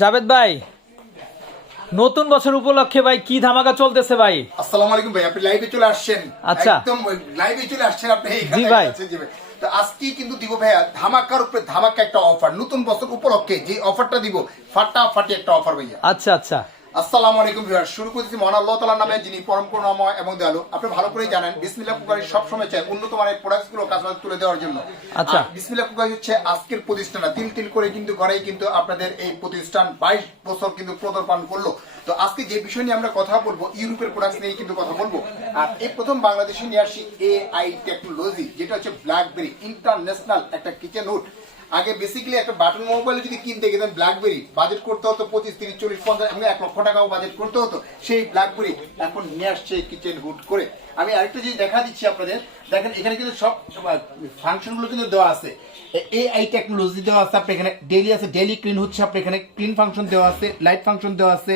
জাভেদ ভাই, নতুন বছর উপলক্ষে ভাই কি ধামাকা চলতেছে ভাই? আসসালামু আলাইকুম ভাই, আপনি লাইভে চলে আসছেন। আচ্ছা, একদম লাইভে চলে আসছেন আপনি। জি ভাই। তো আজকে কিন্তু দিব ভাইয়া ধামাকার উপরে ধামাকা একটা অফার, নতুন বছর উপলক্ষে যে অফারটা দিব ফাটাফাটি একটা অফার ভাইয়া। আচ্ছা আচ্ছা। আসসালামু আলাইকুম ভিউয়ার, শুরু করতেছি মহান আল্লাহ তাআলার নামে, যিনি পরম করুণাময় এবং দয়ালু। আপনি ভালো করেই জানেন বিসমিল্লাহ কুকারি সব সময় চায় উন্নত মানের প্রোডাক্টস গুলো কাস্টমার তুলে দেওয়ার জন্য। আচ্ছা, বিসমিল্লাহ কুকারি হচ্ছে আজকের প্রতিষ্ঠান, তিল তিল করে কিন্তু ঘরেই কিন্তু আপনাদের এই প্রতিষ্ঠান 22 বছর কিন্তু প্রদর্পণ করলো। তো আজকে যে বিষয় নিয়ে আমরা কথা বলবো, ইউরোপের প্রোডাক্টস নিয়ে কিন্তু কথা বলবো। আর এই প্রথম বাংলাদেশে নিয়ে আসি এআই টেকনোলজি, যেটা হচ্ছে ব্ল্যাকবেরি ইন্টারন্যাশনাল একটা কিচেন হুড। আগে বেসিক্যালি একটা বাটন মোবাইল যদি কিনতে গেতেন ব্ল্যাকবেরি বাজেট করতে হতো 25, 30, 40, 50 এবং 1 লক্ষ টাকাও বাজেট করতে হতো। সেই ব্ল্যাকবেরি এখন নিয়ে আসছে কিচেন হুড করে। আমি আরেকটা জিনিস দেখা দিচ্ছি আপনাদের, দেখেন এখানে কিন্তু সব ফাংশনগুলো কিন্তু দেওয়া আছে। এআই টেকনোলজি দেওয়া আছে, আপনি এখানে ডেইলি আছে, ডেইলি ক্লিন হচ্ছে, আপনি এখানে ক্লিন ফাংশন দেওয়া আছে, লাইট ফাংশন দেওয়া আছে,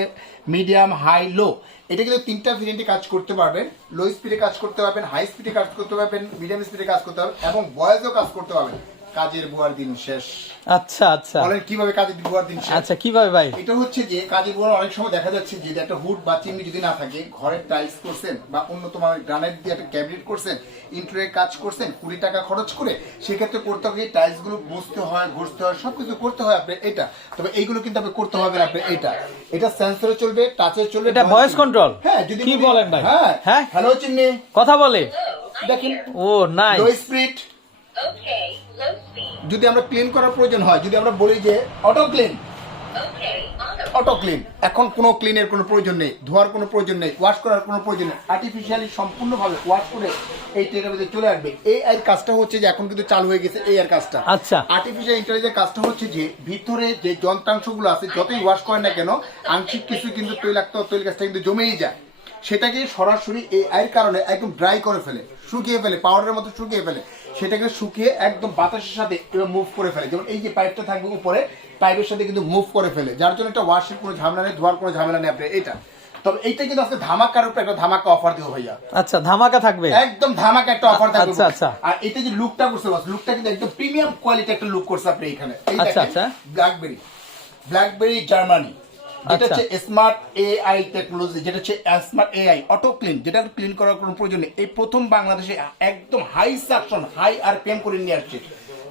মিডিয়াম, হাই, লো। এটা কিন্তু 3টা ভেরিয়েন্টে কাজ করতে পারবেন। লো স্পিডে কাজ করতে পারবেন, হাই স্পিডে কাজ করতে পারবেন, মিডিয়াম স্পিডে কাজ করতে পারবেন এবং ভয়েসও কাজ করতে পারবেন। কাজের বুয়ার দিন শেষ। আচ্ছা আচ্ছা। বলেন কিভাবে কাজের বুয়ার দিন শেষ? আচ্ছা, কিভাবে ভাই? এটা হচ্ছে যে কাজের বুয়ার অনেক সময় দেখা যাচ্ছে যে একটা হুড বা চিমনি যদি না থাকে, ঘরের টাইলস করছেন বা উন্নত মানের গ্রানাইট দিয়ে একটা ক্যাবিনেট করছেন, ইন্টেরিয়র কাজ করছেন 20 টাকা খরচ করে, সেক্ষেত্রে করতে হবে টাইলস গুলো বুঝতে হয়, ঘষতে হয়, সবকিছু করতে হয় আপনার এটা। তবে এইগুলো কিন্তু আপনি করতে হবে আপনার এটা সেন্সরে চলবে, টাচে চলবে, এটা ভয়েস কন্ট্রোল। হ্যাঁ, যদি কি বলেন ভাই? হ্যাঁ হ্যাঁ, হ্যালো চিমনি কথা বলে দেখেন। ও নাইস। লো স্পিড, যদি আমরা ক্লিন করার প্রয়োজন হয়, যদি আমরা বলি যে অটো ক্লিন, অটো ক্লিন, এখন কোনো ক্লিনের কোনো প্রয়োজন নেই, ধোয়ার কোনো প্রয়োজন নেই, ওয়াশ করার কোনো প্রয়োজন নেই, আর্টিফিশিয়ালি সম্পূর্ণভাবে ওয়াশ করে এই ট্রেনের মধ্যে চলে আসবে। এই এর কাজটা হচ্ছে যে এখন কিন্তু চালু হয়ে গেছে এই এর কাজটা। আচ্ছা, আর্টিফিশিয়াল ইন্টেলিজেন্স কাজটা হচ্ছে যে ভিতরে যে যন্ত্রাংশগুলো আছে যতই ওয়াশ করেন না কেন, আংশিক কিছু কিন্তু তৈলাক্ত তৈল গাছটা কিন্তু জমেই যায়। সেটাকে সরাসরি এই এর কারণে একদম ড্রাই করে ফেলে, শুকিয়ে ফেলে, পাউডারের মতো শুকিয়ে ফেলে। সেটাকে শুকিয়ে একদম বাতাসের সাথে মুভ করে ফেলে। যেমন এই যে পাইপটা থাকবে উপরে, পাইপের সাথে কিন্তু মুভ করে ফেলে, যার জন্য এটা ওয়াশের কোনো ঝামেলা নেই, ধোয়ার কোনো ঝামেলা নেই আপনার এটা। তবে এইটা কিন্তু আজকে ধামাকার উপরে একটা ধামাকা অফার দিব ভাইয়া। আচ্ছা, ধামাকা থাকবে, একদম ধামাকা একটা অফার থাকবে। আচ্ছা আচ্ছা। আর এটা যে লুকটা করছে বস, লুকটা কিন্তু একদম প্রিমিয়াম কোয়ালিটি একটা লুক করছে আপনি এখানে। এই আচ্ছা দেখেন আচ্ছা। ব্ল্যাকবেরি জার্মানি, যেটা আচ্ছা। হচ্ছে স্মার্ট এআই টেকনোলজি, যেটা হচ্ছে স্মার্ট এআই অটো ক্লিন, যেটা ক্লিন করার কোনো প্রয়োজন নেই। এই প্রথম বাংলাদেশে একদম হাই সাকশন, হাই আরপিএম করে নিয়ে আসছে,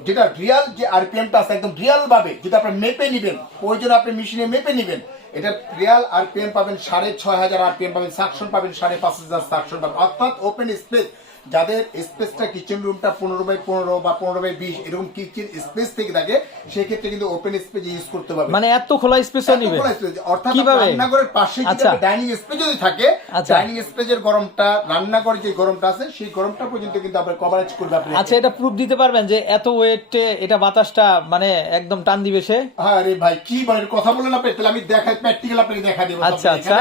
যেটা রিয়াল যে আরপিএমটা আছে একদম রিয়াল ভাবে যদি আপনি মেপে নিবেন, প্রয়োজন আপনি মেশিনে মেপে নিবেন, এটা রিয়াল আরপিএম পাবেন 6500 আরপিএম পাবেন, সাকশন পাবেন 5500 সাকশন পাবেন। অর্থাৎ ওপেন স্পেস, যাদের স্পেসটা কিচেন রুমটা 15x15 বা 15x20 এরকম কিচেন স্পেস থেকে থাকে, সেক্ষেত্রে কিন্তু ওপেন স্পেস ইউজ করতে পারবে। মানে এত খোলা স্পেসও নিবে, অর্থাৎ কিভাবে? রান্নাঘরের পাশে আচ্ছা, ডাইনিং স্পেস যদি থাকে, আচ্ছা, ডাইনিং স্পেসের গরমটা, রান্নাঘরের যে গরমটা আছে সেই গরমটা পর্যন্ত কিন্তু আপনার কভারেজ করবে আপনি। আচ্ছা, এটা প্রুফ দিতে পারবেন যে এত ওয়েটে এটা বাতাসটা মানে একদম টান দিবে সে? আরে ভাই কি বলেন, কথা বলেন আপনি, তাহলে আমি দেখাই প্র্যাকটিক্যাল আপনাকে দেখা দেব। আচ্ছা আচ্ছা।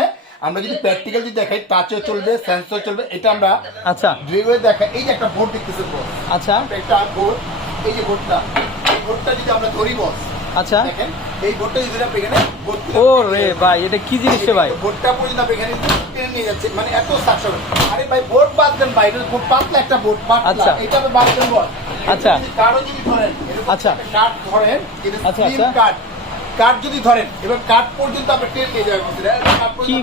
আমরা যদি প্র্যাকটিক্যাল যদি দেখাই, টাচও চলবে, সেন্সর চলবে, এটা আমরা আচ্ছা ভিডিওতে দেখাই। এই যে একটা বোর্ড দেখতেছেন বস, আচ্ছা একটা বোর্ড, এই যে বোর্ডটা, এই বোর্ডটা যদি আমরা ধরি বস, আচ্ছা। দেখেন এই বোর্ডটা যদি আপনি এখানে ও রে ভাই, এটা কি জিনিস রে ভাই? বোর্ডটা পর্যন্ত আপনি এখানে টেনে নিয়ে যাচ্ছে, মানে এত সাকশন। আরে ভাই বোর্ড বাদ দেন ভাই, এটা খুব পাতলা একটা বোর্ড, আচ্ছা। পাতলা, এটা আপনি বাদ দেন বস। আচ্ছা, কার্ডও যদি ধরেন, আচ্ছা, কার্ড ধরেন, এটা আচ্ছা, স্লিম আচ্ছা। কার্ড, কার্ড যদি ধরেন এবার কার্ড পর্যন্ত আপনি টেনে নিয়ে যাবেন, কি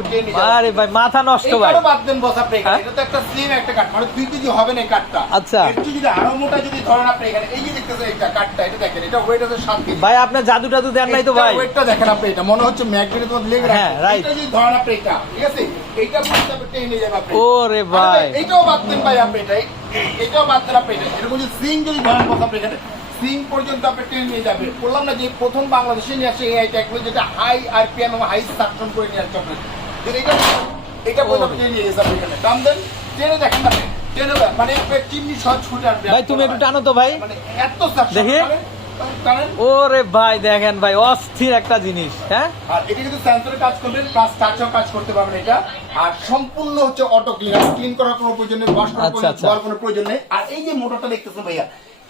আরে ভাই, মাথা নষ্ট ভাই। বাদ দেন বস আপনি এখানে, এটা তো একটা স্লিম একটা কার্ড, মানে 2 কেজি হবে না কার্ডটা। আচ্ছা। এর চেয়ে যদি আরো মোটা যদি ধরেন আপনি এখানে, এই যে দেখতেছেন এটা কার্ডটা, এটা দেখেন, এটা ওয়েট আছে 7 কেজি ভাই। আপনার জাদু টাদু দেন নাই তো ভাই? ওয়েটটা দেখেন আপনি, এটা মনে হচ্ছে ম্যাগনেটের মধ্যে লেগে রাখছে। হ্যাঁ, রাইট। এটা যদি ধরেন আপনি এটা, ঠিক আছে, এইটা পর্যন্ত আপনি টেনে নিয়ে যাবেন আপনি। ও রে আরে ভাই, এটাও বাদ দেন ভাই আপনি, এটাও বাদ দেন আপনি, এরকম যদি সিং যদি ধরেন বস আপনি এখানে, সিং পর্যন্ত আপনি টেনে নিয়ে যাবে। বললাম না যে প্রথম বাংলাদেশে নিয়ে আসে এআই টেকনোলজি, যেটা হাই আরপিএম এবং হাই সাকশন করে নিয়ে আসছে আপনার। যদি এটা পর্যন্ত আপনি টেনে নিয়ে গেছে আপনি এখানে, টান দেন, টেনে দেখেন না, টেনে দেন, মানে চিমনি সহজ ছুটে আসবে ভাই তুমি একটু টানো তো ভাই, মানে এত সাকশন দেখি। টানেন। ওরে ভাই দেখেন ভাই, অস্থির একটা জিনিস। হ্যাঁ, আর এটা কিন্তু সেন্সরে কাজ করবে, প্লাস টাচও কাজ করতে পারবেন এটা। আর সম্পূর্ণ হচ্ছে অটো ক্লিন, ক্লিন করার কোনো প্রয়োজন নেই, ওয়াশ করার আচ্ছা, আচ্ছা। কোনো প্রয়োজন নেই। আর এই যে মোটরটা দেখতেছেন ভাইয়া,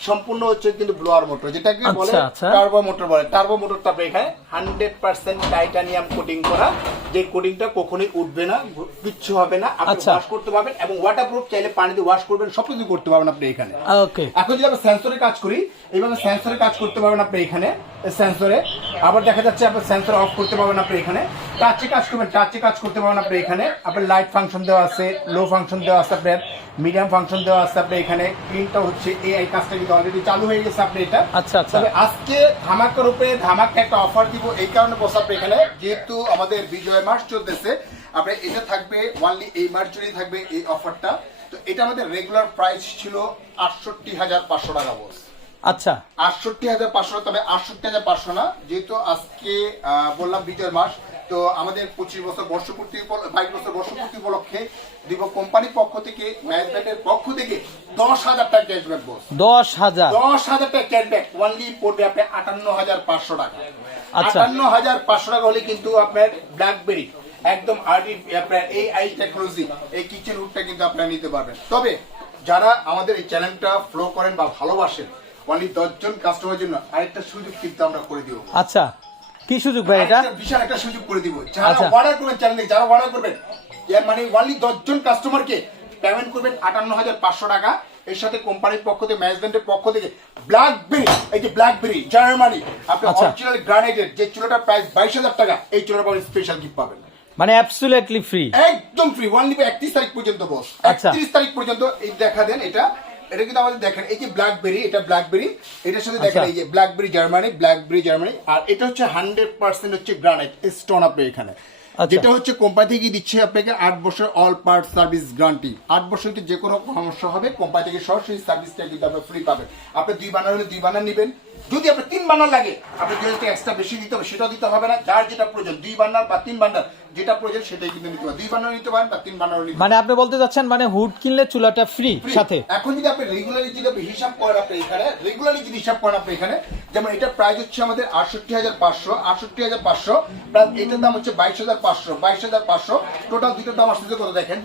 সম্পূর্ণ হচ্ছে কিন্তু ব্লোয়ার মোটর, যেটাকে বলে আচ্ছা, আচ্ছা। টার্বো মোটর বলে। টার্বো মোটরটা এখানে 100% টাইটানিয়াম কোটিং করা, যে কোটিংটা কখনোই উঠবে না, কিচ্ছু হবে না, আপনি আচ্ছা। ওয়াশ করতে পারবেন এবং ওয়াটারপ্রুফ, চাইলে পানি দিয়ে ওয়াশ করবেন, সবকিছু করতে পারবেন আপনি এখানে। ওকে, এখন যদি আমরা সেন্সরে কাজ করি, এইভাবে সেন্সরে কাজ করতে পারবেন আপনি এখানে সেন্সরে। আবার দেখা যাচ্ছে আপনি সেন্সর অফ করতে পারবেন আপনি এখানে। টাচে কাজ করবেন, টাচে কাজ করতে পারবেন আপনি এখানে। আপনার লাইট ফাংশন দেওয়া আছে, লো ফাংশন দেওয়া আছে, আপনার মিডিয়াম ফাংশন দেওয়া আছে আপনি এখানে। ক্লিনটা হচ্ছে এই কাজটা কিন্তু অলরেডি চালু হয়ে গেছে আপনি এটা। আচ্ছা, আচ্ছা। তবে আজকে ধামাকার উপরে ধামাকা একটা অফার দিব, এই কারণে বসে আপনি এখানে, যেহেতু আমাদের বিজয় মাস চলতেছে, আপনার এটা থাকবে অনলি এই মাস জুড়েই থাকবে এই অফারটা। তো এটা আমাদের রেগুলার প্রাইস ছিল ৬৮,৫০০ টাকা বস। আচ্ছা, ৬৮,৫০০, তবে ৬৮,৫০০ না, যেহেতু আজকে বললাম বিজয় মাস, তো আমাদের ২৫ বছর বর্ষপূর্তি ২২ বছর বর্ষপূর্তি উপলক্ষে দিব কোম্পানির পক্ষ থেকে, ম্যানেজমেন্টের পক্ষ থেকে ১০,০০০ টাকা ক্যাশব্যাক বস। ১০,০০০। ১০,০০০ টাকা ক্যাশব্যাক অনলি পড়বে আপনার ৫৮,৫০০ টাকা। আচ্ছা। ৫৮,৫০০ টাকা হলে কিন্তু আপনার ব্ল্যাকবেরি একদম আপনার AI টেকনোলজি এই কিচেন হুডটা কিন্তু আপনারা নিতে পারবেন। তবে যারা আমাদের এই চ্যানেলটা ফলো করেন বা ভালোবাসেন, অনলি ১০ জন কাস্টমারের জন্য আরেকটা সুযোগ কিন্তু আমরা করে দিব। আচ্ছা, কি সুযোগ ভাই এটা? বিশাল একটা সুযোগ করে দিব। যারা আচ্ছা। অর্ডার করবেন চ্যানেলে, যারা অর্ডার করবেন, এর মানে অনলি ১০ জন কাস্টমারকে পেমেন্ট করবেন ৫৮,৫০০ টাকা। এর সাথে কোম্পানির পক্ষ থেকে, ম্যানেজমেন্টের পক্ষ থেকে ব্ল্যাকবেরি, এই যে ব্ল্যাকবেরি জার্মানি আপনার আচ্ছা। অরিজিনাল গ্রানাইটের যে চুলাটার প্রাইস ২২,০০০ টাকা, এই চুলাটা পাবেন স্পেশাল গিফট পাবেন, মানে অ্যাবসলিউটলি ফ্রি, একদম ফ্রি। অনলি ৩১ তারিখ পর্যন্ত বস, আচ্ছা। ৩১ তারিখ পর্যন্ত। এই দেখা দেন, এটা কিন্তু আমাদের দেখেন, এই যে ব্ল্যাকবেরি, এটা ব্ল্যাকবেরি, এটার সাথে দেখেন আচ্ছা। এই যে ব্ল্যাকবেরি জার্মানি, আর এটা হচ্ছে 100% হচ্ছে গ্রানাইট স্টোন আপনি এখানে। আচ্ছা। যেটা হচ্ছে কোম্পানি থেকে দিচ্ছে আপনাকে ৮ বছর অল পার্ট সার্ভিস গ্যারান্টি। ৮ বছর যদি যে কোনো সমস্যা হবে, কোম্পানি থেকে সরাসরি সার্ভিসটা কিন্তু আপনি ফ্রি পাবেন। আপনি ২ বানার হলে ২ বানার নেবেন, যদি আপনার 3 বানার লাগে আপনি ২০০০ টাকা এক্সট্রা বেশি দিতে হবে, সেটাও দিতে হবে না। যার যেটা প্রয়োজন, 2 বানার বা 3 বানার যেটা প্রয়োজন সেটাই কিন্তু নিতে পারেন। 2 বানার নিতে পারেন বা 3 বানার নিতে পারেন। মানে আপনি বলতে চাচ্ছেন মানে হুড কিনলে চুলাটা ফ্রি সাথে? এখন যদি আপনি রেগুলারলি যদি আপনি হিসাব করেন, আপনি এখানে রেগুলারলি যদি হিসাব করেন আপনি এখানে, যেমন এটা প্রাইস হচ্ছে আমাদের ৬৮,৫০০ প্লাস এটার দাম হচ্ছে ২২,৫০০, টোটাল দুটোর দাম আসছে কত দেখেন,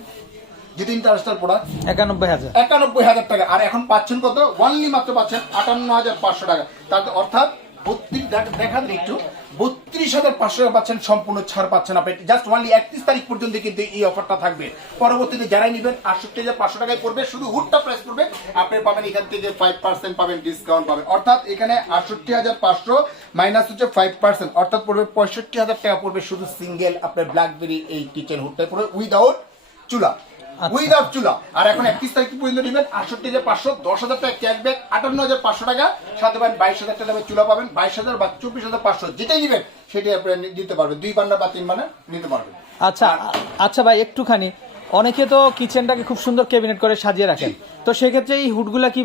যেটা ইন্টারন্যাশনাল প্রোডাক্ট ৯১,০০০। ৯১,০০০ টাকা। আর এখন পাচ্ছেন কত, অনলি মাত্র পাচ্ছেন ৫৮,৫০০ টাকা। তাতে অর্থাৎ ৩২ দেখান একটু, ৩২,৫০০ টাকা পাচ্ছেন, সম্পূর্ণ ছাড় পাচ্ছেন আপনি। জাস্ট অনলি ৩১ তারিখ পর্যন্ত কিন্তু এই অফারটা থাকবে। পরবর্তীতে যারাই নেবেন ৬৮,৫০০ টাকায় পড়বে, শুধু হুডটা প্রাইস পড়বে, আপনি পাবেন এখান থেকে 5% পাবেন, ডিসকাউন্ট পাবেন। অর্থাৎ এখানে ৬৮,৫০০ মাইনাস হচ্ছে 5%, অর্থাৎ পড়বে ৬৫,০০০ টাকা পড়বে শুধু সিঙ্গেল আপনার ব্ল্যাকবেরি এই কিচেন হুডটাই পড়বে, উইদাউট চুলা, উইদাউট চুলা। আর এখন ৩১ তারিখ পর্যন্ত নেবেন ৬৮,৫০০, ১০,০০০ টাকা ক্যাশব্যাক, ৫৮,৫০০ টাকা, সাথে পাবেন ২২,০০০ টাকা দামে চুলা পাবেন, ২২,০০০ বা ২৪,৫০০ যেটাই নেবেন সেটাই আপনি নিতে পারবেন, 2 বান্ডার বা 3 বান্ডার নিতে পারবেন। আচ্ছা, আচ্ছা ভাই, একটুখানি, অনেকে তো কিচেনটাকে খুব সুন্দর ক্যাবিনেট করে সাজিয়ে রাখেন, তো সেক্ষেত্রে এই হুডগুলা কি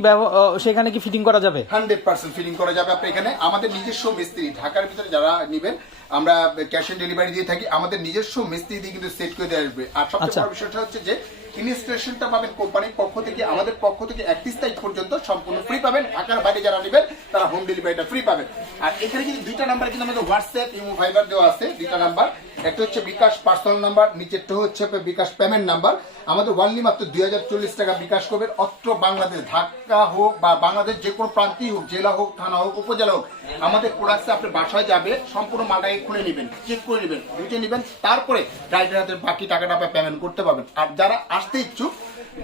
সেখানে কি ফিটিং করা যাবে? 100% ফিটিং করা যাবে আপনি এখানে। আমাদের নিজস্ব মিস্ত্রি, ঢাকার ভিতরে যারা নেবেন, আমরা ক্যাশ অন ডেলিভারি দিয়ে থাকি, আমাদের নিজস্ব মিস্ত্রি দিয়ে কিন্তু সেট করে দেওয়া আসবে। আর সবচেয়ে বড় বিষয়টা হচ্ছে যে ইনস্টলেশনটা পাবেন কোম্পানির পক্ষ থেকে, আমাদের পক্ষ থেকে ৩১ তারিখ পর্যন্ত সম্পূর্ণ ফ্রি পাবেন। ঢাকার বাইরে যারা নেবেন তারা হোম ডেলিভারিটা ফ্রি পাবেন। আর এখানে কিন্তু 2টা নাম্বার কিন্তু আমাদের হোয়াটসঅ্যাপ, ইমো, ভাইবার দেওয়া আছে, 2টা নাম্বার। একটা হচ্ছে বিকাশ পার্সোনাল নাম্বার, নিচেরটা হচ্ছে বিকাশ পেমেন্ট নাম্বার। আমাদের ওয়ানলি মাত্র ২০৪০ টাকা বিকাশ করবেন। অত্র বাংলাদেশ, ঢাকা হোক বা বাংলাদেশ যে কোনো প্রান্তেই হোক, জেলা হোক, থানা হোক, উপজেলা হোক, আমাদের প্রোডাক্টে আপনার বাসায় যাবে, সম্পূর্ণ মালটাকে খুলে নেবেন, চেক করে নেবেন, বুঝে নেবেন, তারপরে ড্রাইভারের হাতে বাকি টাকাটা আপনি পেমেন্ট করতে পারবেন। আর যারা আসতে ইচ্ছুক,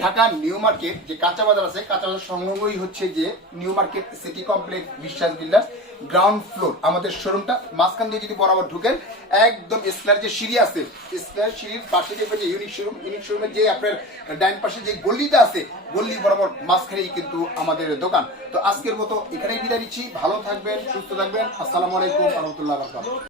ঢাকা নিউ মার্কেট যে কাঁচা বাজার আছে, কাঁচা বাজার সংলগ্নই হচ্ছে যে নিউ মার্কেট সিটি কমপ্লেক্স বিশ্বাস বিল্ডার্স গ্রাউন্ড ফ্লোর আমাদের শোরুমটা। মাঝখান দিয়ে যদি বরাবর ঢুকেন, একদম স্কয়ার যে সিঁড়ি আছে, স্কয়ার সিঁড়ির পাশে দেখবেন যে ইউনিক শোরুমের যে আপনার ডাইন পাশে যে গলিটা আছে, গলি বরাবর মাঝখানেই কিন্তু আমাদের দোকান। তো আজকের মতো এখানেই বিদায় নিচ্ছি। ভালো থাকবেন, সুস্থ থাকবেন। আসসালামু আলাইকুম ওয়া রাহমাতুল্লাহি ওয়া বারাকাতুহু।